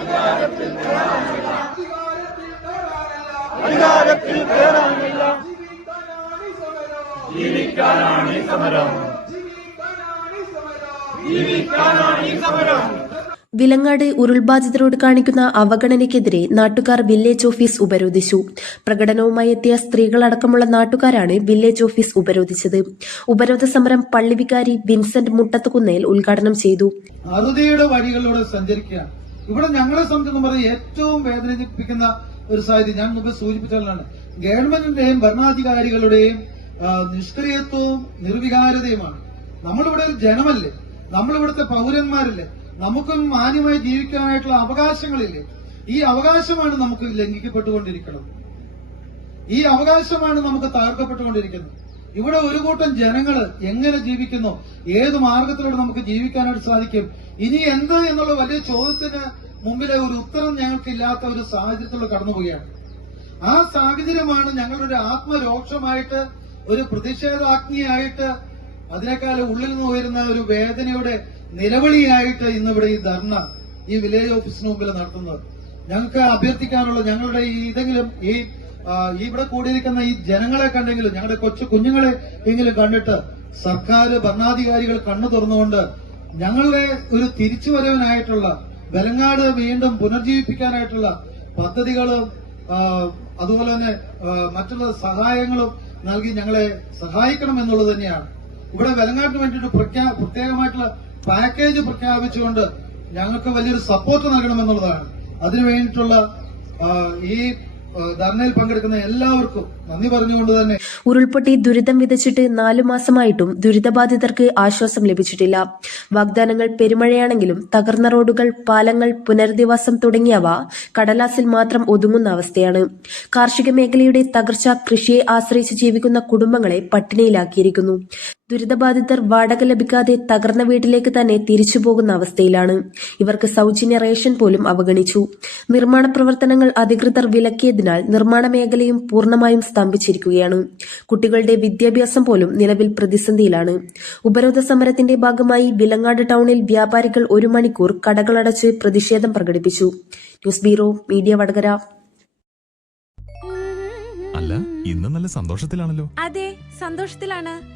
അധികാരത്തിൽ കയറാനില്ല ജീവിക്കാനാണ് ഈ സമരം. ജീവിക്കാനാണ് ഈ സമരം. വിലങ്ങാട് ഉരുൾബാധിതരോട് കാണിക്കുന്ന അവഗണനയ്ക്കെതിരെ നാട്ടുകാർ വില്ലേജ് ഓഫീസ് ഉപരോധിച്ചു. പ്രകടനവുമായി എത്തിയ സ്ത്രീകളടക്കമുള്ള നാട്ടുകാരാണ് വില്ലേജ് ഓഫീസ് ഉപരോധിച്ചത്. ഉപരോധ സമരം പള്ളിവികാരി വിൻസെന്റ് മുട്ടത്തുകുന്നേൽ ഉദ്ഘാടനം ചെയ്തു. വഴികളിലൂടെ സഞ്ചരിക്കുകയാണ്. ഇവിടെ ഞങ്ങളെ സംബന്ധിച്ച് പറഞ്ഞ ഏറ്റവും വേദനിപ്പിക്കുന്ന ഒരു സാഹചര്യം ഞാൻ മുമ്പ് സൂചിപ്പിച്ചാലാണ് ഗവൺമെന്റിന്റെയും ഭരണാധികാരികളുടെയും നിഷ്ക്രിയത്വവും നിർവികാരതയുമാണ്. നമ്മളിവിടെ ഒരു ജനമല്ലേ? നമ്മളിവിടുത്തെ പൗരന്മാരല്ലേ? നമുക്കും മാന്യമായി ജീവിക്കാനായിട്ടുള്ള അവകാശങ്ങളില്ലേ? ഈ അവകാശമാണ് നമുക്ക് ലംഘിക്കപ്പെട്ടുകൊണ്ടിരിക്കുന്നത്. ഈ അവകാശമാണ് നമുക്ക് തകർക്കപ്പെട്ടുകൊണ്ടിരിക്കുന്നത്. ഇവിടെ ഒരു കൂട്ടം ജനങ്ങൾ എങ്ങനെ ജീവിക്കുന്നു? ഏത് മാർഗത്തിലൂടെ നമുക്ക് ജീവിക്കാനായിട്ട് സാധിക്കും? ഇനി എന്ത് എന്നുള്ള വലിയ ചോദ്യത്തിന് മുമ്പിലെ ഒരു ഉത്തരം ഞങ്ങൾക്ക് ഇല്ലാത്ത ഒരു സാഹചര്യത്തിലൂടെ കടന്നുപോവുകയാണ്. ആ സാഹചര്യമാണ് ഞങ്ങളൊരു ആത്മരോക്ഷമായിട്ട് ഒരു പ്രതിഷേധാഗ്നിയായിട്ട് അതിനേക്കാൾ ഉള്ളിൽ നിന്ന് ഉയരുന്ന ഒരു വേദനയുടെ നിലവിളിയായിട്ട് ഇന്ന് ഇവിടെ ഈ ധർണ ഈ വില്ലേജ് ഓഫീസിന് മുമ്പിൽ നടത്തുന്നത്. ഞങ്ങൾക്ക് അഭ്യർത്ഥിക്കാനുള്ള ഞങ്ങളുടെ ഈ ഇതെങ്കിലും ഈ ഇവിടെ കൂടിയിരിക്കുന്ന ഈ ജനങ്ങളെ കണ്ടെങ്കിലും ഞങ്ങളുടെ കൊച്ചു കുഞ്ഞുങ്ങളെ എങ്കിലും കണ്ടിട്ട് സർക്കാർ ഭരണാധികാരികൾ കണ്ണു തുറന്നുകൊണ്ട് ഞങ്ങളുടെ ഒരു തിരിച്ചുവരവിനായിട്ടുള്ള വെലങ്ങാട് വീണ്ടും പുനർജീവിപ്പിക്കാനായിട്ടുള്ള പദ്ധതികളും അതുപോലെ തന്നെ മറ്റുള്ള സഹായങ്ങളും നൽകി ഞങ്ങളെ സഹായിക്കണം എന്നുള്ളത് തന്നെയാണ്. ഇവിടെ വെലങ്ങാട്ടിന് വേണ്ടിയിട്ട് പ്രത്യേകമായിട്ടുള്ള പാക്കേജ് പ്രഖ്യാപിച്ചുകൊണ്ട് ഞങ്ങൾക്ക് വലിയൊരു സപ്പോർട്ട് നൽകണമെന്നുള്ളതാണ് അതിനു വേണ്ടിയിട്ടുള്ള ഈ ധർണയിൽ പങ്കെടുക്കുന്ന എല്ലാവർക്കും നന്ദി പറഞ്ഞുകൊണ്ട് തന്നെ. ഉരുൾപൊട്ടി ദുരിതം വിതച്ചിട്ട് നാലു മാസമായിട്ടും ദുരിതബാധിതർക്ക് ആശ്വാസം ലഭിച്ചിട്ടില്ല. വാഗ്ദാനങ്ങൾ പെരുമഴയാണെങ്കിലും തകർന്ന റോഡുകൾ പാലങ്ങൾ പുനരധിവാസം തുടങ്ങിയവ കടലാസിൽ മാത്രം ഒതുങ്ങുന്ന അവസ്ഥയാണ്. കാർഷിക മേഖലയുടെ തകർച്ച കൃഷിയെ ആശ്രയിച്ച് ജീവിക്കുന്ന കുടുംബങ്ങളെ പട്ടിണിയിലാക്കിയിരിക്കുന്നു. ദുരിതബാധിതർ വാടക ലഭിക്കാതെ തകർന്ന വീട്ടിലേക്ക് തന്നെ തിരിച്ചു പോകുന്ന അവസ്ഥയിലാണ്. ഇവർക്ക് സൗജന്യ റേഷൻ പോലും അവഗണിച്ചു. നിർമ്മാണ പ്രവർത്തനങ്ങൾ അധികൃതർ വിലക്കിയതിനാൽ നിർമ്മാണ മേഖലയും പൂർണമായും സ്തംഭിച്ചിരിക്കുകയാണ്. കുട്ടികളുടെ വിദ്യാഭ്യാസം പോലും നിലവിൽ പ്രതിസന്ധിയിലാണ്. ഉപരോധ സമരത്തിന്റെ ഭാഗമായി വിലങ്ങാട് ടൗണിൽ വ്യാപാരികൾ ഒരു മണിക്കൂർ കടകളടച്ച് പ്രതിഷേധം പ്രകടിപ്പിച്ചു. News bureau media Vadakara. അല്ല ഇന്ന് നല്ല സന്തോഷത്തിലാണല്ലോ. അതെ സന്തോഷത്തിലാണ്.